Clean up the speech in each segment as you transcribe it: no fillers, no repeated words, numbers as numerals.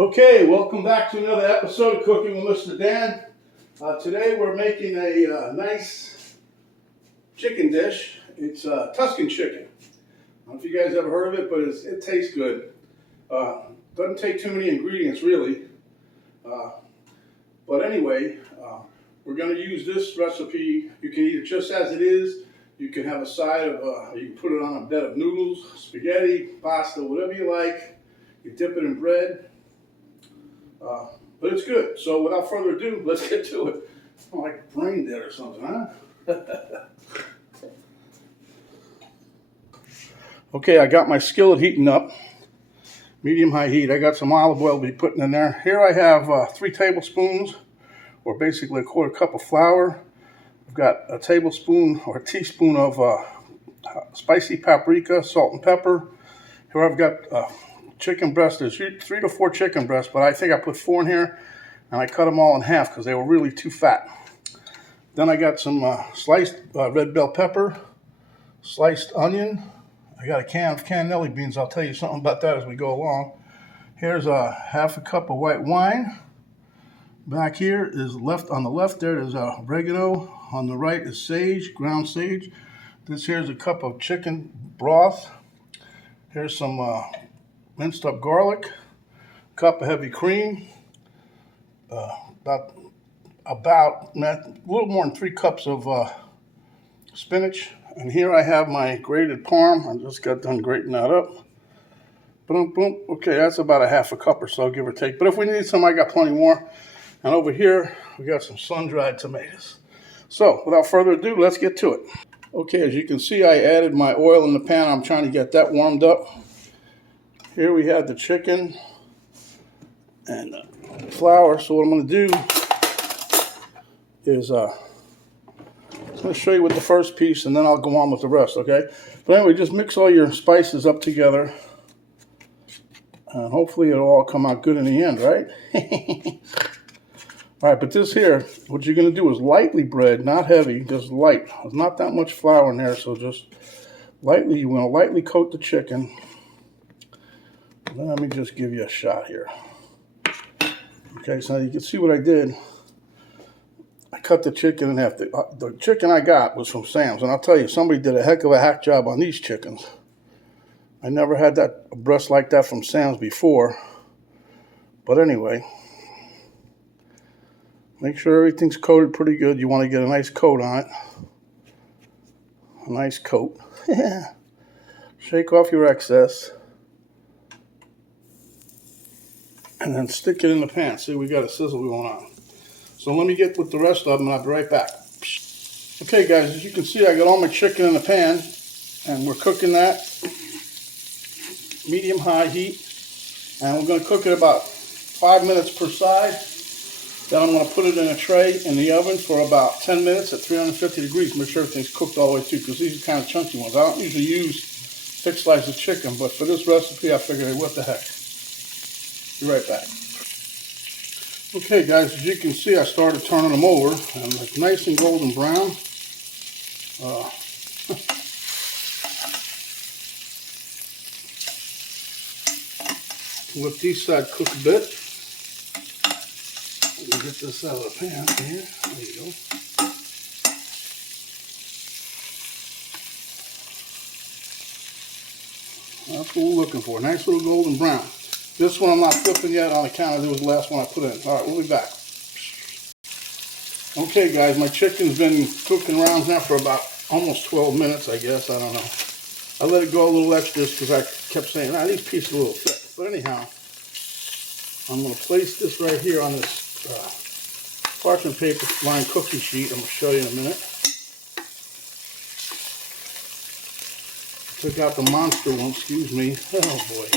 Okay, welcome back to another episode of Cooking with Mr. Dan. Today we're making a nice chicken dish. It's Tuscan chicken. I don't know if you guys ever heard of it, but it tastes good. Doesn't take too many ingredients really. But anyway, we're going to use this recipe. You can eat it just as it is. You can have a side of, you can put it on a bed of noodles, spaghetti, pasta, whatever you like. You dip it in bread. But it's good. So without further ado, let's get to it. I'm like brain dead or something, huh? Okay, I got my skillet heating up. Medium-high heat. I got some olive oil to be putting in there. Here I have 3 tablespoons, or basically a quarter cup of flour. I've got a tablespoon or a teaspoon of spicy paprika, salt and pepper. Here I've got chicken breast. There's 3 to 4 chicken breasts, but I think I put 4 in here, and I cut them all in half because they were really too fat. Then I got some sliced red bell pepper, sliced onion. I got a can of cannellini beans. I'll tell you something about that as we go along. Here's a half a cup of white wine. Back here is on the left there's oregano. On the right is sage, ground sage. This here's a cup of chicken broth. Here's some minced up garlic, cup of heavy cream, about a little more than 3 cups of spinach. And here I have my grated parm. I just got done grating that up. Boom, boom. Okay, that's about a half a cup or so, give or take. But if we need some, I got plenty more. And over here, we got some sun-dried tomatoes. So, without further ado, let's get to it. Okay, as you can see, I added my oil in the pan. I'm trying to get that warmed up. Here we have the chicken and flour. So what I'm going to do is I'm going to show you with the first piece, and then I'll go on with the rest, okay? But anyway, just mix all your spices up together, and hopefully it'll all come out good in the end, right? All right, but this here, what you're going to do is lightly bread, not heavy, just light. There's not that much flour in there, so just lightly, you're going to lightly coat the chicken. Let me just give you a shot here. Okay, so you can see what I did. I cut the chicken in half. The chicken I got was from Sam's, and I'll tell you, somebody did a heck of a hack job on these chickens. I never had a breast like that from Sam's before. But anyway, make sure everything's coated pretty good. You want to get a nice coat on it. A nice coat. Shake off your excess. And then stick it in the pan. See, we got a sizzle going on. So let me get with the rest of them, and I'll be right back. Okay, guys, as you can see, I got all my chicken in the pan, and we're cooking that medium-high heat. And we're going to cook it about 5 minutes per side. Then I'm going to put it in a tray in the oven for about 10 minutes at 350 degrees. Make sure everything's cooked all the way through, because these are kind of chunky ones. I don't usually use thick slices of chicken, but for this recipe, I figured, hey, what the heck. Be right back. Okay, guys, as you can see, I started turning them over, and it's nice and golden brown. Let these sides cook a bit. Let me get this out of the pan here. There you go. That's what we're looking for. Nice little golden brown. This one I'm not flipping yet on account of it was the last one I put in. All right, we'll be back. Okay, guys, my chicken's been cooking around now for about almost 12 minutes, I guess. I don't know. I let it go a little extra just because I kept saying, these pieces are a little thick. But anyhow, I'm going to place this right here on this parchment paper lined cookie sheet. I'm going to show you in a minute. Took out the monster one, excuse me. Oh, boy.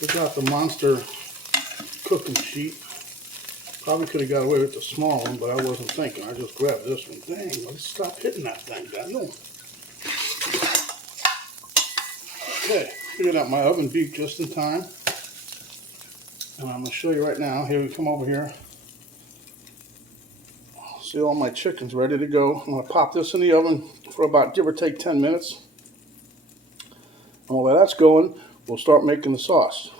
Took out the monster cooking sheet. Probably could have got away with the small one, but I wasn't thinking. I just grabbed this one. Dang, let's stop hitting that thing, Daniel. Okay, figured out my oven beat just in time. And I'm going to show you right now. Here, we come over here. See, all my chicken's ready to go. I'm going to pop this in the oven for about, give or take, 10 minutes. And while that's going, we'll start making the sauce.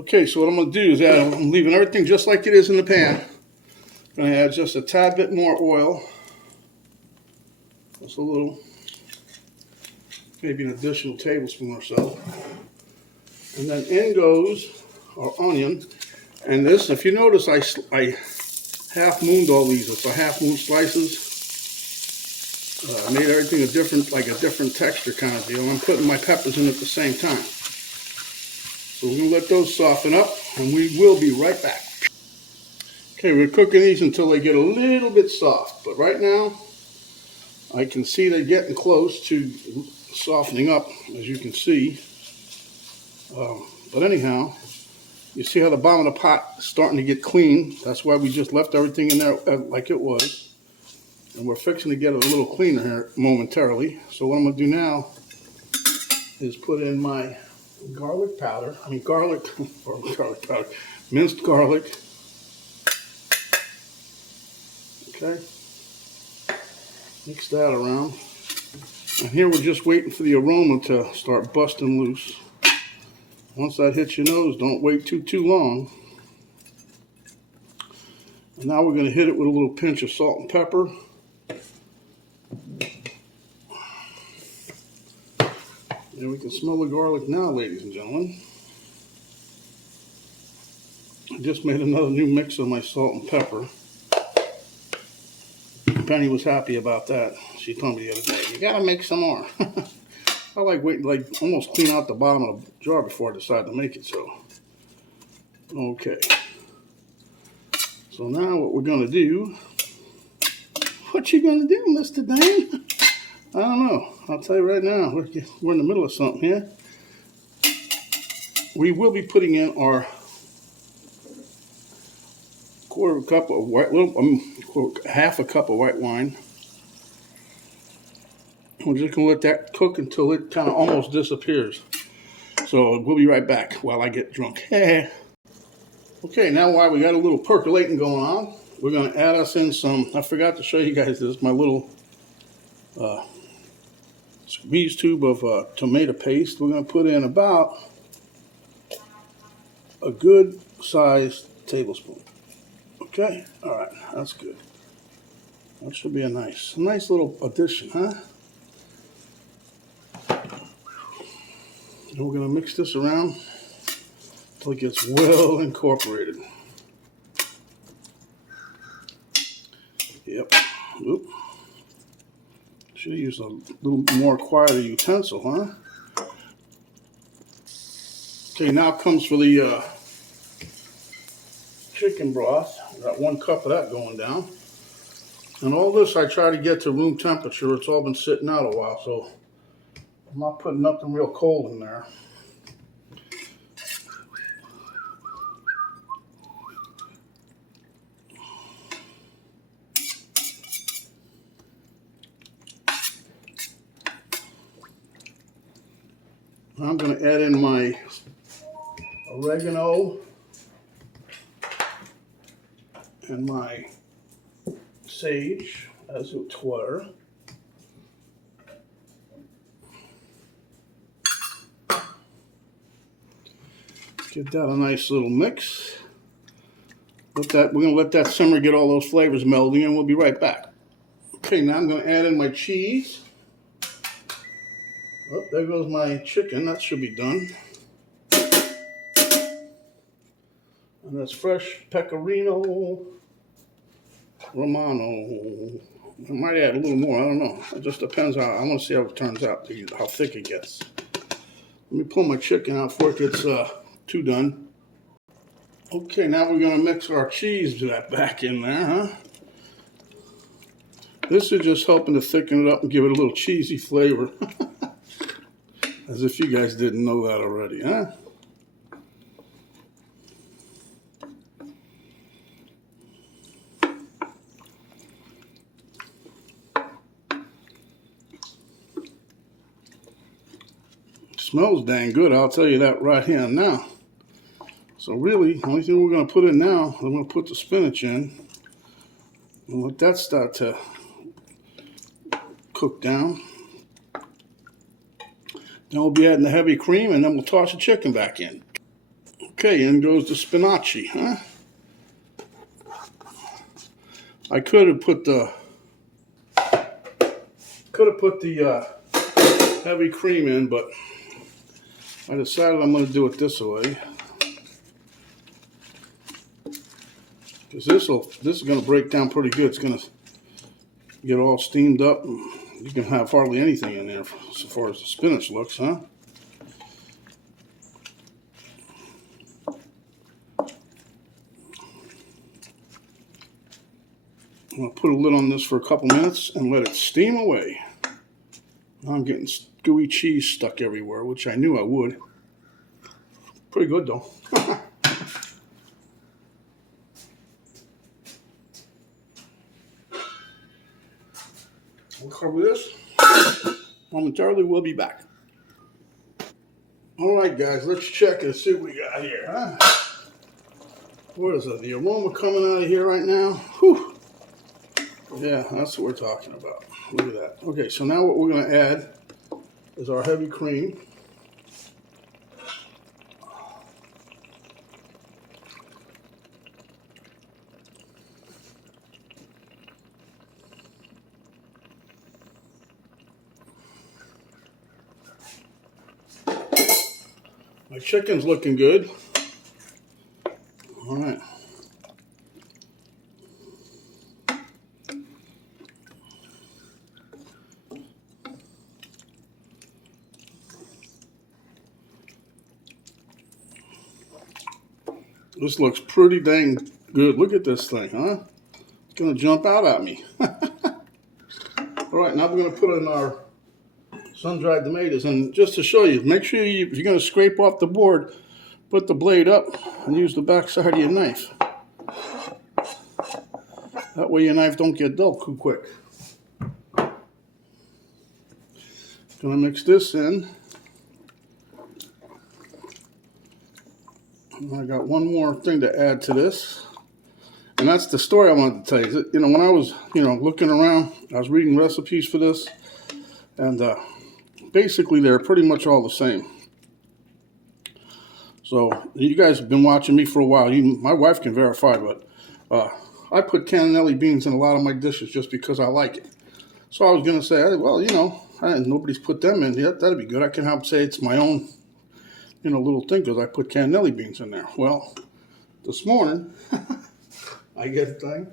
Okay, so what I'm going to do is I'm leaving everything just like it is in the pan. I'm going to add just a tad bit more oil. Just a little, maybe an additional tablespoon or so. And then in goes our onion. And this, if you notice, I half-mooned all these. It's a half-moon slices. I made everything a different texture kind of deal. I'm putting my peppers in at the same time. So we're going to let those soften up, and we will be right back. Okay, we're cooking these until they get a little bit soft. But right now, I can see they're getting close to softening up, as you can see. But anyhow, you see how the bottom of the pot is starting to get clean. That's why we just left everything in there like it was. And we're fixing to get it a little cleaner here momentarily. So what I'm going to do now is put in my garlic powder. Garlic powder. Minced garlic. Okay. Mix that around. And here we're just waiting for the aroma to start busting loose. Once that hits your nose, don't wait too long. And now we're going to hit it with a little pinch of salt and pepper. And we can smell the garlic now, ladies and gentlemen. I just made another new mix of my salt and pepper. Penny was happy about that. She told me the other day, you gotta make some more. I like waiting, almost clean out the bottom of the jar before I decide to make it, so. Okay. So now what we're gonna do, what you gonna do, Mr. Dane? I don't know. I'll tell you right now, we're in the middle of something here. We will be putting in our half a cup of white wine. We're just gonna let that cook until it kind of almost disappears. So we'll be right back while I get drunk. Okay, now while we got a little percolating going on, we're gonna add us in some, I forgot to show you guys this, my little squeeze tube of tomato paste. We're gonna put in about a good sized tablespoon. Okay, all right, that's good. That should be a nice little addition, huh? And we're gonna mix this around until it gets well incorporated. Yep. Oop. Should have used a little more quieter utensil, huh? Okay, now comes for the chicken broth. Got 1 cup of that going down. And all this I try to get to room temperature. It's all been sitting out a while, so I'm not putting nothing real cold in there. I'm going to add in my oregano and my sage, as it were. Give that a nice little mix. We're going to let that simmer, get all those flavors melding, and we'll be right back. Okay, now I'm going to add in my cheese. Oh, there goes my chicken. That should be done. And that's fresh pecorino romano. I might add a little more. I don't know. It just depends. I want to see how it turns out, how thick it gets. Let me pull my chicken out before it gets too done. Okay, now we're going to mix our cheese back in there, huh? This is just helping to thicken it up and give it a little cheesy flavor. As if you guys didn't know that already, huh? It smells dang good, I'll tell you that right here and now. So really, the only thing we're going to put in now, I'm going to put the spinach in and let that start to cook down. Then we'll be adding the heavy cream, and then we'll toss the chicken back in. Okay, in goes the spinach, huh? I could have put the heavy cream in, but I decided I'm going to do it this way. Because this is going to break down pretty good. It's going to get all steamed up. And you can have hardly anything in there as far as the spinach looks, huh? I'm going to put a lid on this for a couple minutes and let it steam away. Now I'm getting gooey cheese stuck everywhere, which I knew I would. Pretty good though. We'll cover this momentarily. We'll be back. All right, guys, let's check and see what we got here. Huh? What is it? The aroma coming out of here right now? Whew. Yeah, that's what we're talking about. Look at that. Okay, so now what we're going to add is our heavy cream. My chicken's looking good. All right. This looks pretty dang good. Look at this thing, huh? It's going to jump out at me. All right, now we're going to put in our sun-dried tomatoes. And just to show you, make sure if you're going to scrape off the board, put the blade up and use the back side of your knife. That way your knife don't get dull too quick. Gonna mix this in. And I got one more thing to add to this. And that's the story I wanted to tell you. You know, when I was, looking around, I was reading recipes for this. And basically they're pretty much all the same. So you guys have been watching me for a while. My wife can verify, but I put cannellini beans in a lot of my dishes just because I like it. So I was going to say, well, nobody's put them in yet. That'd be good. I can help say it's my own, little thing because I put cannellini beans in there. Well, this morning, I get a thing,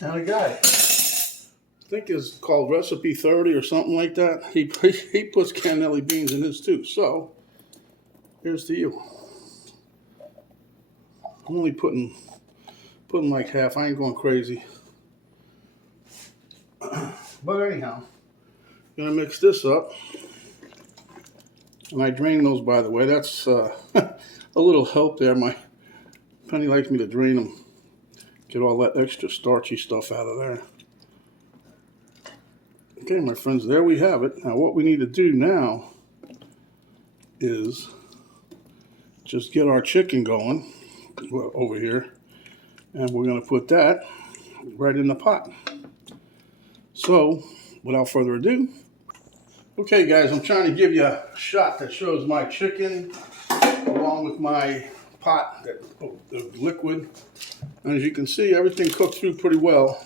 and a guy, I think it's called Recipe 30 or something like that. He puts cannellini beans in his too. So here's to you. I'm only putting like half. I ain't going crazy. But anyhow, gonna mix this up. And I drain those, by the way. That's a little help there. My Penny likes me to drain them. Get all that extra starchy stuff out of there. Okay, my friends, there we have it. Now what we need to do now is just get our chicken going over here. And we're going to put that right in the pot. So, without further ado, okay guys, I'm trying to give you a shot that shows my chicken along with my pot, the liquid. And as you can see, everything cooked through pretty well.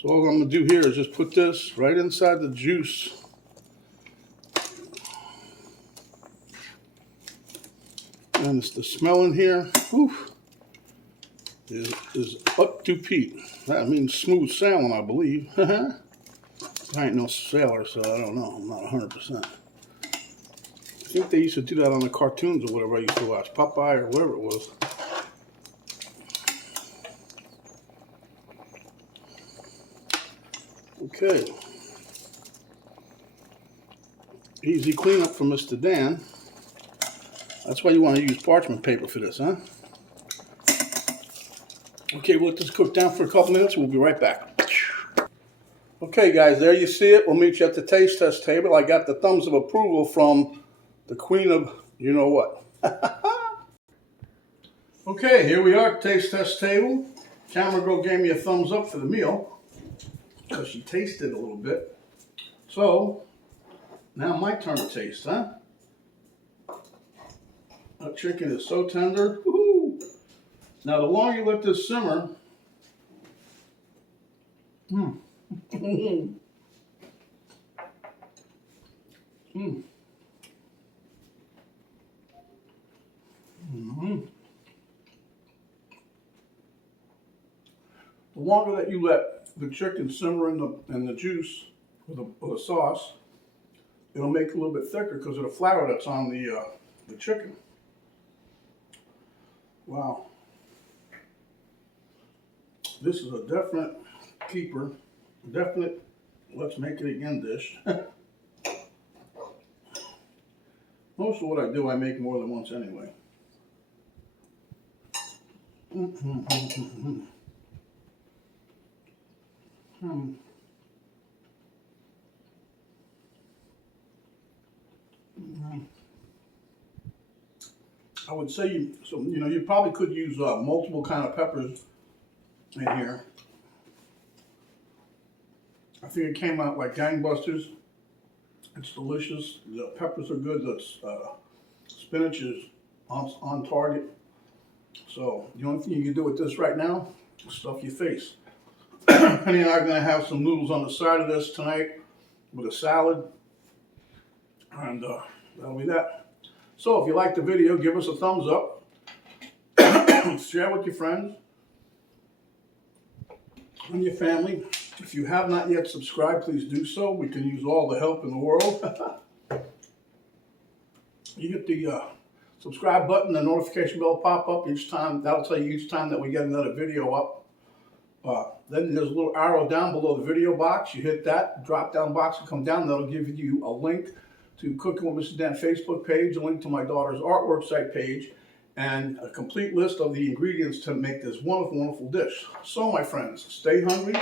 So all I'm going to do here is just put this right inside the juice. And it's the smell in here. Whew. Is up to Pete. That means smooth sailing, I believe. I ain't no sailor, so I don't know. I'm not 100%. I think they used to do that on the cartoons or whatever I used to watch. Popeye or whatever it was. Okay. Easy cleanup for Mr. Dan. That's why you want to use parchment paper for this, huh? Okay, we'll let this cook down for a couple minutes. We'll be right back. Okay, guys, there you see it. We'll meet you at the taste test table. I got the thumbs of approval from the queen of you-know-what. Okay, here we are, taste test table. Camera girl gave me a thumbs up for the meal because she tasted a little bit. So, now my turn to taste, huh? That chicken is so tender. Woo-hoo. Now, the longer you let this simmer, mm, mm, mm, mm. The longer that you let the chicken simmer in the juice with the sauce, it'll make it a little bit thicker because of the flour that's on the chicken. Wow. This is a definite keeper, definite let's make it again dish. Most of what I do, I make more than once anyway. I would say you probably could use multiple kind of peppers in here. I think it came out like gangbusters. It's delicious. The peppers are good. The spinach is on target. So the only thing you can do with this right now is stuff your face. Penny and I are going to have some noodles on the side of this tonight with a salad. And that'll be that. So if you like the video, give us a thumbs up. Share with your friends and your family. If you have not yet subscribed, please do so. We can use all the help in the world. You get the subscribe button, the notification bell pop up each time. That'll tell you each time that we get another video up. Then there's a little arrow down below the video box. You hit that, drop down box will come down. That'll give you a link to Cooking with Mr. Dan Facebook page, a link to my daughter's artwork site page, and a complete list of the ingredients to make this wonderful, wonderful dish. So, my friends, stay hungry.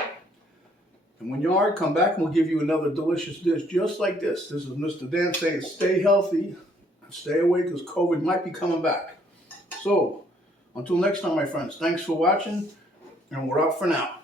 And when you are, come back and we'll give you another delicious dish just like this. This is Mr. Dan saying stay healthy and stay away because COVID might be coming back. So, until next time, my friends, thanks for watching, and we're out for now.